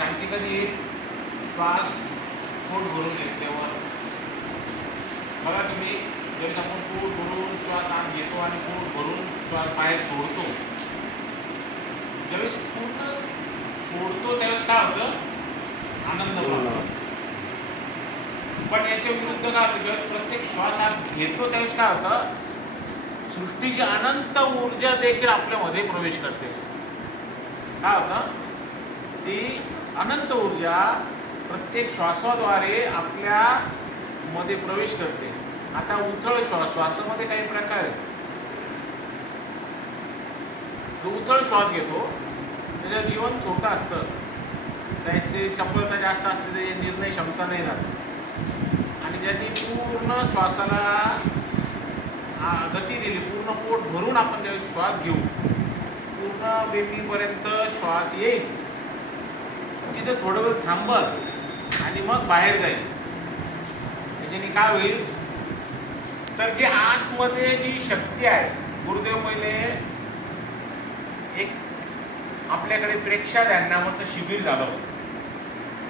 शांती कधी येईल? श्वास पोट भरून घेतल्यावर. बघा तुम्ही, ज्यावेळेस आपण पोट भरून श्वास आत घेतो आणि पोट भरून श्वास बाहेर सोडतो, ज्यावेळेस पूर्ण सोडतो त्यावेळेस काय होतं? आनंद प्राप्त. पण याच्या विरुद्ध काय होतं? ज्यावेळेस प्रत्येक श्वास आत घेतो त्यावेळेस काय होतं? सृष्टीची अनंत ऊर्जा देखील आपल्यामध्ये प्रवेश करते. काय होतं? ती अनंत ऊर्जा प्रत्येक श्वासाद्वारे आपल्या मध्ये प्रवेश करते. आता उथळ श्वास, श्वासामध्ये काही प्रकार आहे. जो उथळ श्वास घेतो त्याचं जीवन छोटं असतं, त्याची चपलता जास्त असते, त्याची निर्णय क्षमता नाही राहत. आणि ज्यांनी पूर्ण श्वासाला गती दिली, पूर्ण पोट भरून आपण ज्यावेळेस श्वास घेऊ, पूर्ण बेंबीपर्यंत श्वास येईल, तिथे थोडं वेळ थांबल आणि मग बाहेर जाईल. त्याच्याने काय होईल? तर जे आतमध्ये जी शक्ती आहे, गुरुदेव पहिले एक आपल्याकडे प्रेक्षा ध्यान नावाचं शिबिर झालं होतं.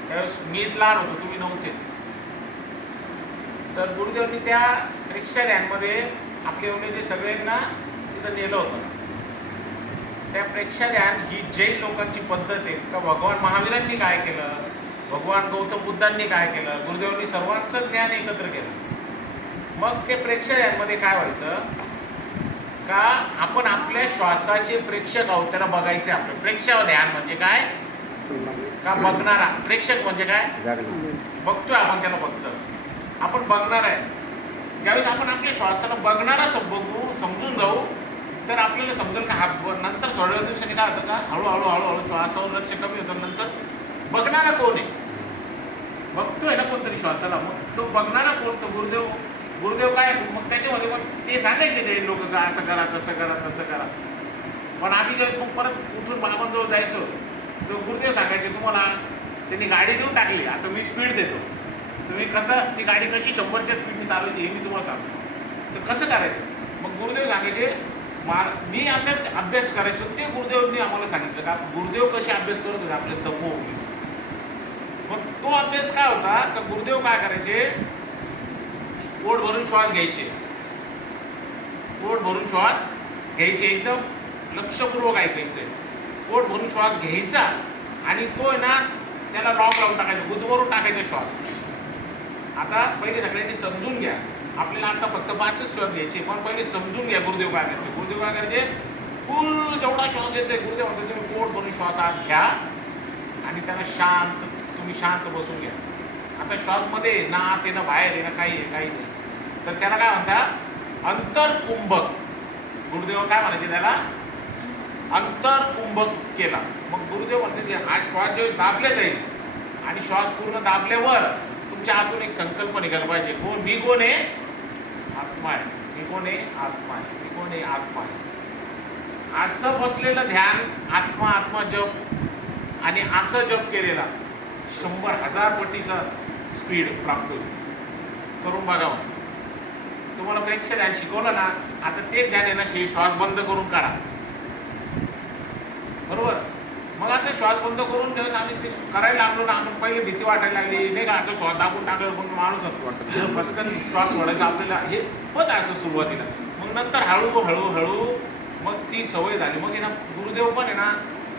त्यावेळेस मीच लहान होतो, तुम्ही नव्हते. तर गुरुदेवांनी त्या प्रेक्षा ध्यानमध्ये आपले एवढे सगळ्यांना तिथं नेलं होतं. त्या प्रेक्षा ध्यान ही जैन लोकांची पद्धत आहे. का भगवान महावीरांनी काय केलं, भगवान गौतम बुद्धांनी काय केलं, गुरुदेवांनी सर्वांचं ज्ञान एकत्र केलं. मग ते प्रेक्षा ध्यानमध्ये काय व्हायचं? का आपण आपल्या श्वासाचे प्रेक्षक आहोत, त्याला बघायचे. आपलं प्रेक्षक ध्यान म्हणजे काय? का बघणारा. प्रेक्षक म्हणजे काय? बघतोय आपण, त्याला बघतो आपण, बघणार आहे. ज्यावेळेस आपण आपल्या श्वासाला बघणारा बघू, समजून जाऊ, तर आपल्याला समजेल का नंतर थोड्या दिवसांनी काय होतं? का हळूहळू हळूहळू श्वासावर लक्ष कमी होतं. नंतर बघणारा कोण आहे? बघतोय ना कोणतरी श्वासाला, मग तो बघणारा कोण? तो गुरुदेव काय? मग त्याच्यामध्ये मग ते सांगायचे जैन लोक का असं करा, तसं करा, तसं करा. पण आम्ही ज्यावेळेस मग परत उठून बाबांजवळ जायचो, तो गुरुदेव सांगायचे, तुम्हाला त्यांनी गाडी देऊन टाकली, आता मी स्पीड देतो, तुम्ही कसं ती गाडी कशी 100च्या स्पीडने चालवायची हे मी तुम्हाला सांगतो, तर कसं करायचं? मग गुरुदेव सांगायचे. मी असंच अभ्यास करायचो. ते गुरुदेवनी आम्हाला सांगितलं का गुरुदेव कसे अभ्यास करत होते आपले तपोवनी. मग तो अभ्यास काय होता? तर गुरुदेव काय करायचे? पोट भरून श्वास घ्यायचे, पोट भरून श्वास घ्यायचे, एकदम लक्षपूर्वक ऐकायचे. पोट भरून श्वास घ्यायचा आणि तो ना त्याला लॉक लावून टाकायचा, गुदमरून टाकायचा श्वास. आता पहिले सगळ्यांनी समजून घ्या, आपल्याला आता फक्त 5च श्वास घ्यायचे, पण पहिले समजून घ्या गुरुदेव काय करते. गुरुदेव काय करायचे? फुल जेवढा श्वास येतोय गुरुदेव म्हणते तुम्ही पोट भरून श्वास आत घ्या आणि त्याला शांत, तुम्ही शांत बसून घ्या. आता श्वासमध्ये ना आत आहे ना बाहेर आहे ना काही आहे, काही नाही. तर त्याला काय म्हणतात? अंतरकुंभक. गुरुदेव काय म्हणायचे त्याला? अंतरकुंभक केला. मग गुरुदेव म्हणते की हा श्वास जेव्हा दाबले जाईल आणि श्वास पूर्ण दाबल्यावर तुमच्या आतून एक संकल्प निघाला पाहिजे. कोण? मी कोण आहे? आत्मा आहे. मी कोण आहे? आत्मा आहे. मी कोण आहे? आत्मा आहे. असं बसलेलं ध्यान, आत्मा आत्मा जप, आणि असं जप केलेला 100,000 पटीचा स्पीड प्राप्त होईल. करून बघावं. तुम्हाला प्रेक्षक ध्यान शिकवलं ना, आता तेच ध्यान आहे ना, श्वास बंद करून करा. बरोबर? मग आता श्वास बंद करून ज्यावेळेस आम्ही ते करायला लागलो ना, आपण पहिले भीती वाटायला लागली नाही का, आता श्वास दाबून टाकलं पण माणूस नको वाटतं, पटकन श्वास सोडायचा आपल्याला हे होत असं सुरुवातीला. मग नंतर हळूहळू मग ती सवय झाली. मग आहे ना गुरुदेव पण आहे ना,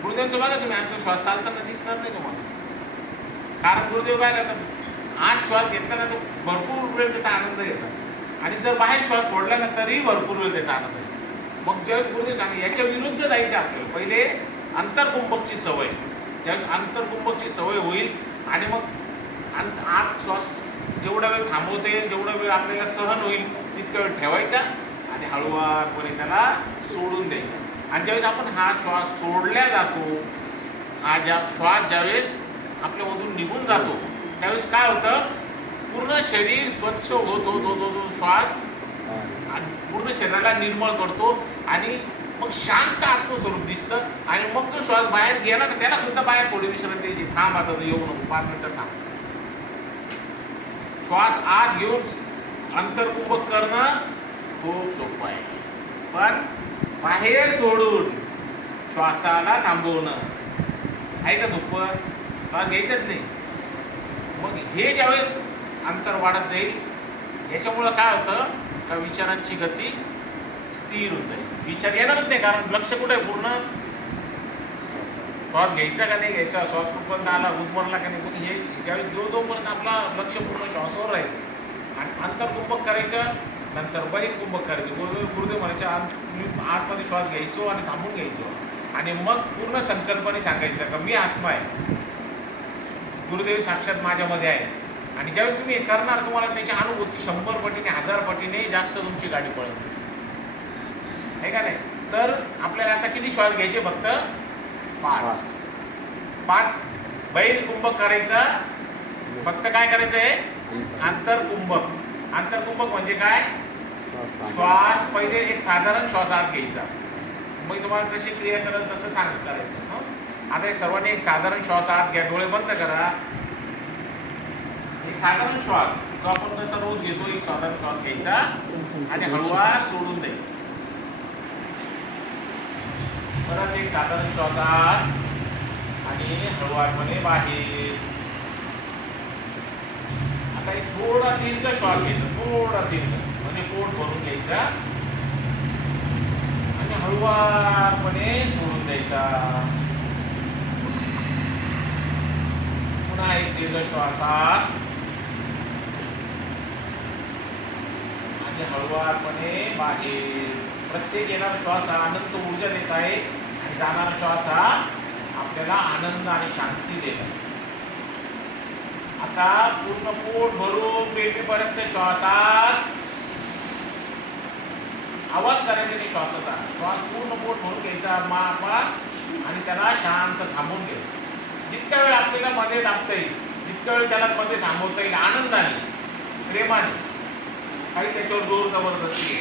गुरुदेवांचं बघा तुम्ही, असं श्वास चालताना दिसणार नाही तुम्हाला. कारण गुरुदेव काय करतात? आत श्वास घेतला ना तो भरपूर वेळ त्याचा आनंद घेतात, आणि जर बाहेर श्वास सोडला ना तरीही भरपूर वेळ त्याचा आनंद घेतात. मग ज्यावेळेस गुरुदेव सांगे याच्या विरुद्ध जायचं आपल्याला, पहिले अंतरकुंभकची सवय. ज्यावेळेस अंतरकुंभकची सवय होईल आणि मग आत श्वास जेवढा वेळ थांबवते, जेवढा वेळ आपल्याला सहन होईल तितका वेळ ठेवायचा आणि हळूवारपणे त्याला सोडून द्यायचा. आणि ज्यावेळेस आपण हा श्वास सोडल्या जातो, हा श्वास ज्यावेळेस आपल्यामधून निघून जातो, त्यावेळेस काय होतं? पूर्ण शरीर स्वच्छ होतो श्वास, आणि पूर्ण शरीराला निर्मळ करतो, आणि मग शांत आत्मस्वरूप दिसतं. आणि मग तो श्वास बाहेर गेला ना, त्याला सुद्धा बाहेर थोडी विश्रांती द्यायची. थांब आता येऊ नको, 5 मिनिटं थांब. श्वास आज घेऊन अंतरकुंभक करणं खूप सोपं आहे, पण बाहेर सोडून श्वासाला थांबवणं आहे का सोपं? श्वास घ्यायचाच नाही. मग हे ज्यावेळेस अंतर वाढत जाईल, याच्यामुळं काय होतं का विचारांची गती स्थिर होत जाईल. विचार येणारच नाही, कारण लक्ष कुठे आहे पूर्ण श्वास घ्यायचा का नाही घ्यायचा, श्वास कुठपर्यंत आला, उद्मरला का नाही. मग हे ज्यावेळेस जोपर्यंत आपला लक्ष पूर्ण श्वासावर राहील आणि अंतर्कुंभक करायचं, नंतर बहिर्कुंभक करायचं. गुरुदेव म्हणायचे आतमध्ये श्वास घ्यायचो आणि थांबून घ्यायचो, आणि मग पूर्ण संकल्पने सांगायचं का मी आत्मा आहे, गुरुदेव साक्षात माझ्यामध्ये आहे. आणि ज्यावेळेस तुम्ही हे करणार, तुम्हाला त्याची अनुभूती 100 पटीने 1000 पटीने जास्त तुमची गाडी पळत आहे का नाही. तर आपल्याला आता किती श्वास घ्यायचे, फक्त 5. बहिर्कुंभक करायचा, फक्त काय करायचं आहे, आंतरकुंभक. आंतरकुंभक म्हणजे काय, श्वास पहिले एक साधारण श्वास आत घ्यायचा. मग तुम्हाला तशी क्रिया करत तसं करायचं. आता सर्वांनी एक साधारण श्वास आत घ्या, डोळे बंद करा. एक साधारण श्वास तो आपण कसा रोज घेतो, एक साधारण श्वास घ्यायचा आणि हळूवार सोडून द्यायचा. परत एक साधारण श्वास आत आणि हळूवारपणे बाहेर. आता एक थोडा दीर्घ श्वास घ्यायचा, थोडा दीर्घ म्हणजे पोट भरून घ्यायचा आणि हळूवारपणे सोडून द्यायचा. पुन्हा एक दीर्घ श्वास आत आणि हळूवारपणे बाहेर. प्रत्येक येणारा श्वास हा अनंत ऊर्जा देत आहे आणि जाणारा श्वास हा आपल्याला आनंद आणि शांती देत आहे. आता पूर्ण पोट भरून पेटीपर्यंत श्वासात आवाज करायचा नाही श्वासाचा. श्वास पूर्ण पोट भरून घ्यायचा मापात आणि त्याला शांत थांबवून घ्यायचं. जितक्या वेळ आपल्याला मध्ये दाबता येईल जितक्या वेळ त्याला मध्ये थांबवता येईल, आनंदाने प्रेमाने, काही त्याच्यावर जोर जबरदस्ती.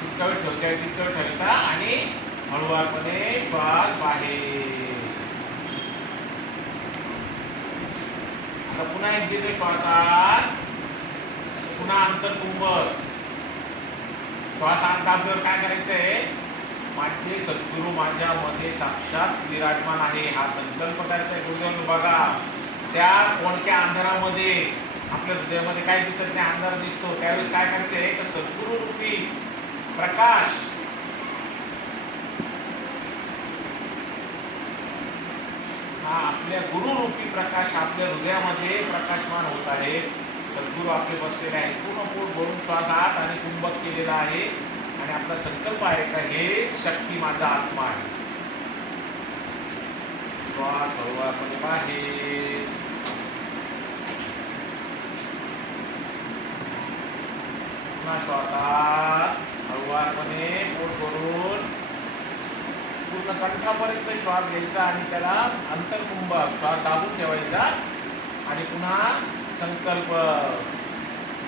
जितक्या वेळ ठेवता येईल तितक्या वेळ ठेवायचा आणि हळूवारपणे श्वास बाहेर. आता पुन्हा एक दीर्घ श्वासात, पुन्हा अंतर्कुंभक. श्वास आत दाबल्यावर काय करायचंय, माझे सद्गुरू माझ्यामध्ये साक्षात विराजमान आहे हा संकल्प करायचा. गुरुदेव बघा, त्या कोणत्या अंधारामध्ये आपल्या हृदयामध्ये काय दिसत नाही, अंधार दिसतो, त्यावेळेस काय करायचंय, तर सद्गुरू रूपी प्रकाश हा आपल्या गुरुरूपी प्रकाश आपल्या हृदयामध्ये प्रकाशमान होत आहे. सद्गुरू आपले बसलेले आहेत, पूर्ण पोट भरून श्वास आत आणि कुंभक केलेला आहे आणि आपला संकल्प आहे का हे शक्ती माझा आत्मा आहे. श्वास हळूवारपणे बाहेर. पुन्हा श्वासात हळूवारपणे पोट भरून पूर्ण कंठापर्यंत श्वास घ्यायचा आणि त्याला अंतर्कुंभक श्वास दाबून ठेवायचा आणि पुन्हा संकल्प,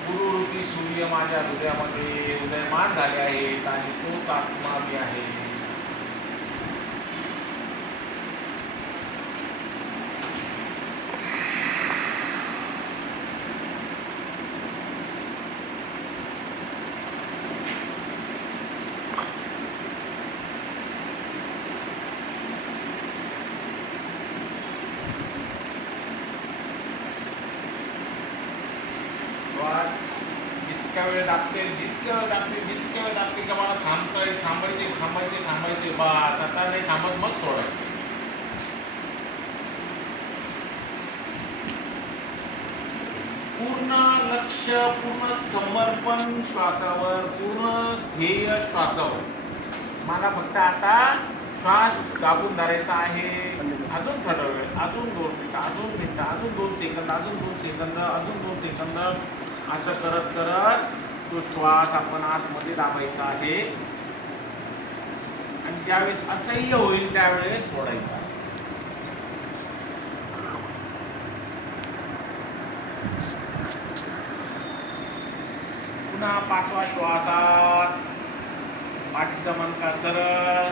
गुरुरूपी सूर्य माझ्या हृदयामध्ये उदयमान झाले आहेत आणि तोच आत्मा मी आहे. श्वास जितक्या वेळ दाबते जितक्या वेळ दाबते जितक्या वेळ दाबते का मला थांबायचे बस. आता नाही थांबत, मग सोडायचं. पूर्ण लक्ष, पूर्ण समर्पण श्वासावर, पूर्ण ध्येय श्वासावर. मला फक्त आता श्वास दाबून धरायचा आहे. अजून थोडा वेळ, अजून 2 मिनिटं, अजून मिनिटं, अजून 2 सेकंद, अजून 2 सेकंद, अजून 2 सेकंद, असं करत करत तो श्वास आपण आतमध्ये दाबायचा आहे आणि ज्यावेळेस असह्य होईल त्यावेळेस सोडायचा. पुन्हा 5वा श्वासात पाठीचा मणका सरळ,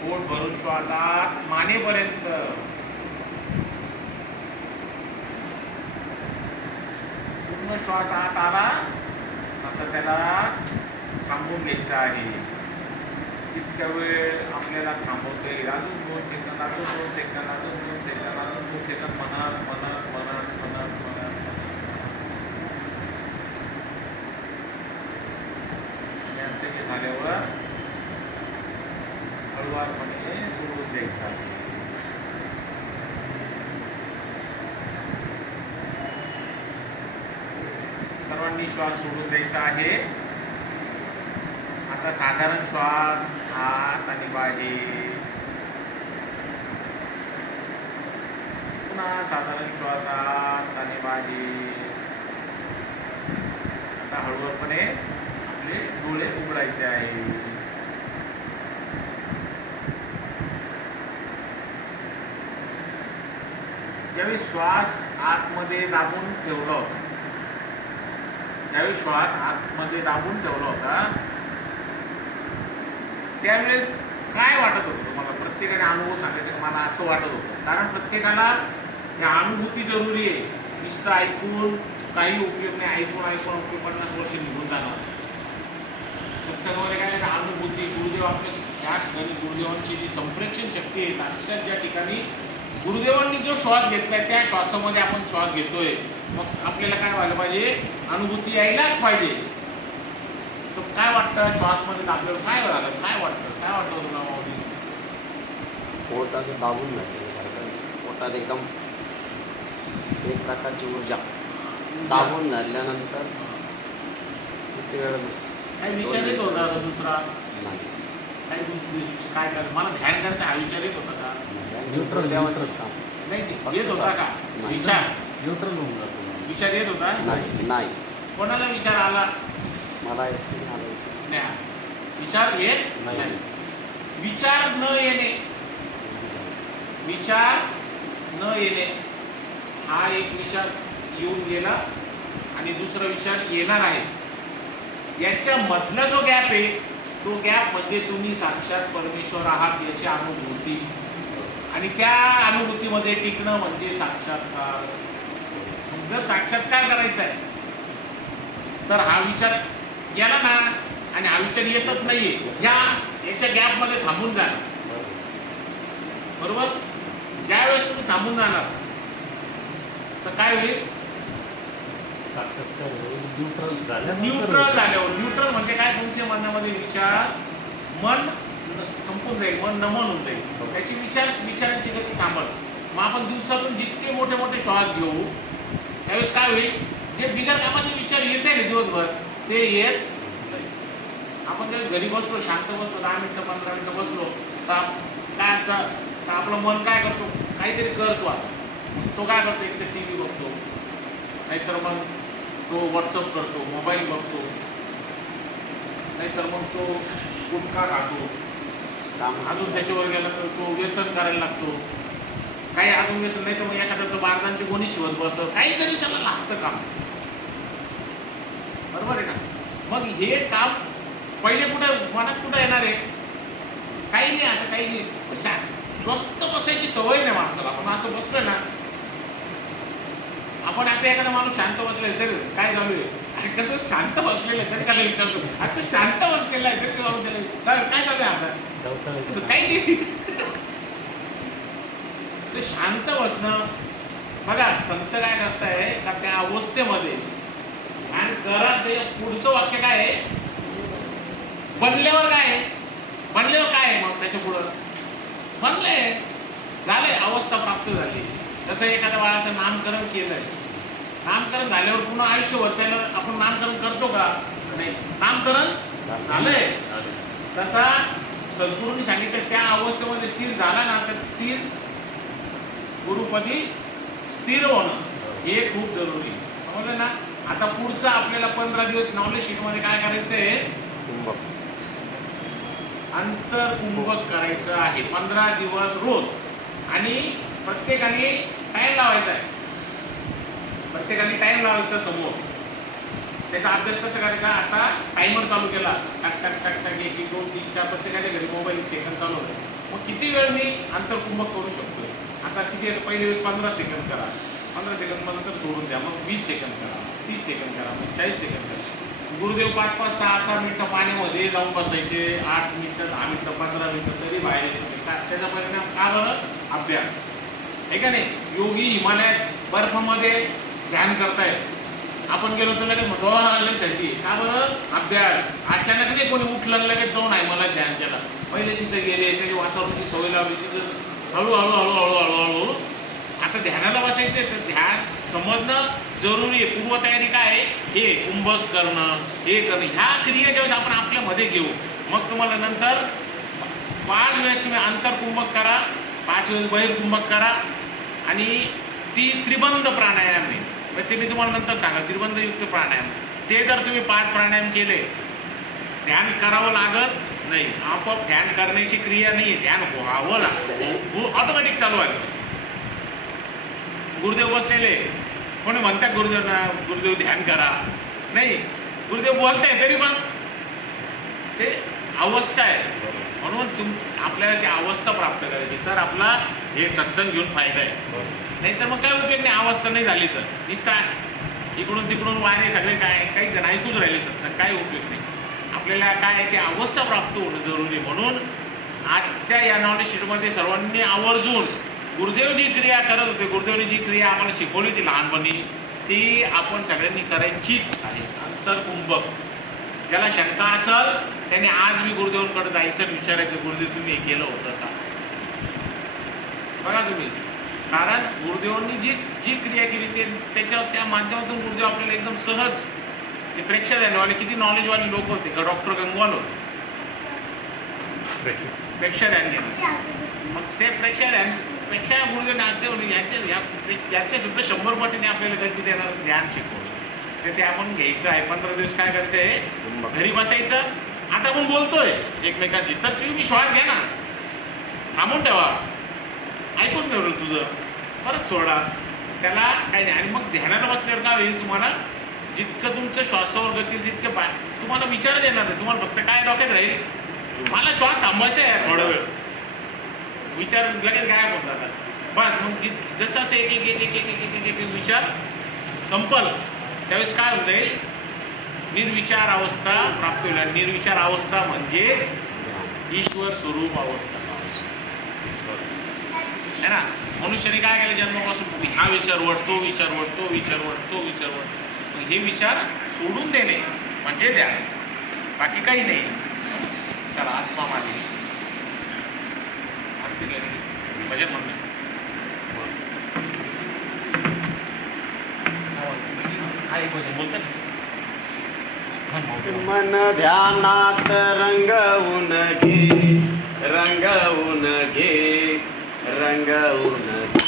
पोट भरून श्वासात मानेपर्यंत. पूर्ण श्वास आत आला, आता त्याला थांबवून घ्यायचं आहे. इतक्या वेळ आपल्याला थांबवता येईल. अजून 2 सेकंद, अजून 2 सेकंद, अजून 2 सेकंद, अजून 2 सेकंद म्हणत म्हणत म्हणत म्हणत म्हणत आणि असे हे झाल्यावर हळुवारपणे सोडून द्यायचं आहे. सर्वांनी श्वास सोडून द्यायचा आहे. आता साधारण श्वास आत आणि बाहेर. पुन्हा साधारण श्वास आत आणि बाहेर. आता हळूवारपणे आपले डोळे उघडायचे आहे. ज्यावेळी श्वास आतमध्ये दाबून ठेवला होता, ज्यावेळी श्वास आतमध्ये दाबून ठेवला होता त्यावेळेस काय वाटत होतं तुम्हाला? प्रत्येकाने अनुभव सांगायचे. मला असं वाटत होतं, कारण प्रत्येकाला या अनुभूती जरुरी आहे. नुसतं ऐकून काही उपयोग नाही. ऐकून ऐकून 50 वर्ष निघून जाणार. सत्संगामध्ये काय आहे, अनुभूती. गुरुदेव आपल्या ह्या ठिकाणी गुरुदेवांची जी संप्रेक्षण शक्ती आहे, साक्षात ज्या ठिकाणी गुरुदेवांनी जो श्वास घेतलाय त्या श्वासामध्ये आपण श्वास घेतोय, मग आपल्याला काय व्हायला पाहिजे? अनुभूती यायलाच पाहिजे. तर काय वाटतं श्वासमध्ये आपल्याला काय झालं? काय वाटतं तुला? पोट असं दाबून घातल्यासारखं, पोटात एकदम एक प्रकारची ऊर्जा दाबून धरल्यानंतर किती वेळ काही विचार येत होता का दुसरा? नाही. काही काय करायचं, मला ध्यान करायचं हा विचार येत होता का? न्यूट्रल द्यावंच काम नाही येत होता का विचार? न्यूट्रल होऊन जातो. विचार येत होता? नाही. कोणाला विचार आला? मला एकटी घालायची नाही. विचार येत नाही. विचार न येणे, विचार न येणे हा एक विचार येऊन गेला आणि दुसरा विचार येणार आहे. याच्या मधला जो गॅप आहे, तो गॅप म्हणजे तुम्ही साक्षात परमेश्वर आहात याची अनुभूती, आणि त्या अनुभूतीमध्ये टिकणं म्हणजे साक्षात्कार. जर साक्षात्कार करायचा आहे तर हा विचार गेला ना, आणि हा विचार येतच नाहीये, याच्या गॅपमध्ये थांबून जाणार. बरोबर? ज्यावेळेस तुम्ही थांबून जाणार तर काय होईल? साक्षात्कार न्यूट्रल झाल्यावर. न्यूट्रल म्हणजे काय? तुमच्या मनामध्ये विचार, मन संपून जाईल, मन नमन होऊन जाईल. त्याची विचारांची गती थांबल. मग आपण दिवसातून जितके मोठे मोठे श्वास घेऊ त्यावेळेस काय होईल? जे बिगर कामाचे विचार येते ना दिवसभर ते येत. आपण ज्यावेळेस घरी बसलो, शांत बसलो, 10 मिनिटं 15 मिनिटं बसलो तर काय असतं, तर आपलं मन काय करतो? काहीतरी करतो. तो काय करतो? एक तर TV बघतो, नाहीतर मग तो व्हॉट्सअप करतो, मोबाईल बघतो, नाहीतर मग तो गुटखा खातो, अजून त्याच्यावर गेला तर तो व्यसन करायला लागतो. काही अजून व्यसन नाही तर मग एखाद्याचं बारदांची गोणी शिवत बसत, काहीतरी त्याला लागतं काम. बरोबर आहे ना? मग हे काम पहिले मनात कुठं येणार आहे? काही नाही. आता काही नाही. स्वस्त बसायची सवय नाही माणसाला. आपण असं बसतोय ना, आपण आता एखादा माणूस शांत बसलेला तरी काय चालू आहे? अरे तो शांत बसलेला तरी त्याला विचारतो, अरे तो शांत बसलेला आहे तरी त्याला काय चालू आहे आता? काही नाही. ते शांत बसणं. बघा संत काय करताय का त्या अवस्थेमध्ये ध्यान करा. ते पुढचं वाक्य काय आहे? बनल्यावर काय आहे? बनल्यावर काय आहे? मग त्याच्या पुढं बनलंय, झालंय, अवस्था प्राप्त झाली. जसं एखाद्या बाळाचं नामकरण केलंय, नामकरण झाल्यावर पुन्हा आयुष्यभर त्याला आपण नामकरण करतो का? नाही. नामकरण झालंय. तसा सद्गुरूंनी सांगितलं त्या अवस्थेमध्ये स्थिर झाला ना तर स्थिर गुरुपदी स्थिर होणं हे खूप जरुरी. समजलं ना? आता पुढचं आपल्याला 15 दिवस नॉलेज शीटमध्ये काय करायचं आहे? अंतर्कुंभक करायचं आहे. 15 दिवस रोज. आणि प्रत्येकाने टाइम लावायचा आहे. प्रत्येकाने टाइम लावायचा समोर. त्याचा अभ्यास कसा करायचा? आता टायमर चालू केला, टाक टाक टाक टाक 1 1 2 3 4 प्रत्येकाच्या घरी मोबाईल सेकंद चालू होते. मग किती वेळ मी अंतर्कुंभक करू शकतो? आता किती आहे? पहिल्या वेळेस 15 सेकंद करा, 15 सेकंद नंतर सोडून द्या, मग 20 सेकंद करा, 30 सेकंद करा, मग 40 सेकंद करा. गुरुदेव 5-5, 6-6 मिनिटं पाण्यामध्ये जाऊन बसायचे, 8 मिनिटं, 10 मिनिटं, 15 मिनिटं, तरी बाहेर येत नव्हते. त्याचा परिणाम का बरं? अभ्यास. आहे का नाही? योगी हिमालयात बर्फामध्ये ध्यान करतायत. आपण गेलो तर लगेच म्हणतो लय थंडी. का बरं? अभ्यास. अचानक नाही कोणी उठलं लगेच जाऊन आहे मला ध्यान केला. पहिले तिथे गेले, त्याची वातावरणाची सवय लावली, तिथं हळूहळू हळूहळू हळूहळू आता ध्यानाला बसायचं तर ध्यान समजणं जरुरी आहे. पूर्वतयारी काय आहे? हे कुंभक करणं, हे करणं, ह्या क्रिया ज्यावेळेस आपण आपल्यामध्ये घेऊ, मग तुम्हाला नंतर 5 वेळेस तुम्ही अंतरकुंभक करा, 5 वेळेस बहिर्कुंभक करा आणि ती त्रिबंध प्राणायाम आहे. मग ते मी तुम्हाला नंतर सांगा, त्रिबंधयुक्त प्राणायाम. ते जर तुम्ही 5 प्राणायाम केले, ध्यान करावं लागत नाही. आपोआप ध्यान करण्याची क्रिया नाही आहे, ध्यान व्हावं लागतं, ऑटोमॅटिक चालू आहे. गुरुदेव बसलेले, कोणी म्हणतात गुरुदेव ध्यान करा, नाही, गुरुदेव बोलताय तरी पण ते अवस्था आहे. म्हणून आपल्याला ती अवस्था प्राप्त करायची, तर आपला हे सत्संग घेऊन फायदा आहे. नाहीतर मग काय उपयोग नाही, अवस्था नाही झाली तर निसता इकडून तिकडून वारे सगळे काय काही जण ऐकूच राहिले सत्संग, काय उपयोग नाही. आपल्याला काय ते अवस्था प्राप्त होणं जरुरी. म्हणून आजच्या या नॉलेज शीटमध्ये सर्वांनी आवर्जून गुरुदेव जी क्रिया करत होते, गुरुदेवने जी क्रिया आम्हाला शिकवली ती लहानपणी, ती आपण सगळ्यांनी करायचीच आहे. अंतरकुंभक. ज्याला शंका असेल त्याने आज मी गुरुदेवांकडे जायचं, विचारायचं गुरुदेव तुम्ही हे केलं होतं का? बघा तुम्ही, कारण गुरुदेवांनी जी क्रिया केली ते त्या माध्यमातून गुरुदेव आपल्याला एकदम सहज, ते प्रेक्षाध्यानवाले किती नॉलेजवाले लोक होते का? डॉक्टर गंगवाल होते प्रेक्षाध्यान घेणं. मग ते प्रेक्षा गुरुदेव याचे सुद्धा 100 पटीने आपल्याला गती देणार ध्यान शिकवलं. तर ते आपण घ्यायचं आहे. 15 दिवस काय करते, घरी बसायचं. आता आपण बोलतोय एकमेकांशी, तर तुम्ही श्वास घ्या ना, थांबून ठेवा, ऐकून ठेवलं तुझं, परत सोडा, त्याला काही नाही. आणि मग ध्यानाला बसल्यावर काय होईल, तुम्हाला जितकं तुमचं श्वासावर गती तितकं तुम्हाला विचार येणार नाही. तुम्हाला फक्त काय डोक्यात राहील, मला श्वास थांबवायचा आहे थोडा वेळ, विचार लगेच गायब होत जातात. बस मग जसं असं एक एक एक एक एक एक एक एक विचार संपल, त्यावेळेस काय होत आहे, निर्विचार अवस्था प्राप्त होईल. निर्विचार अवस्था म्हणजेच ईश्वर स्वरूप अवस्था है ना. मनुष्याने काय केलं, जन्मापासून हा विचार वड, तो विचार वड, तो विचार वड, तो विचार वड. हे विचार सोडून देणे म्हणजे द्या, बाकी काही नाही. चला आत्मा माझी भजन म्हणणे मन ध्यानात रंगवून घे, रंगवून घे, रंगवून घे.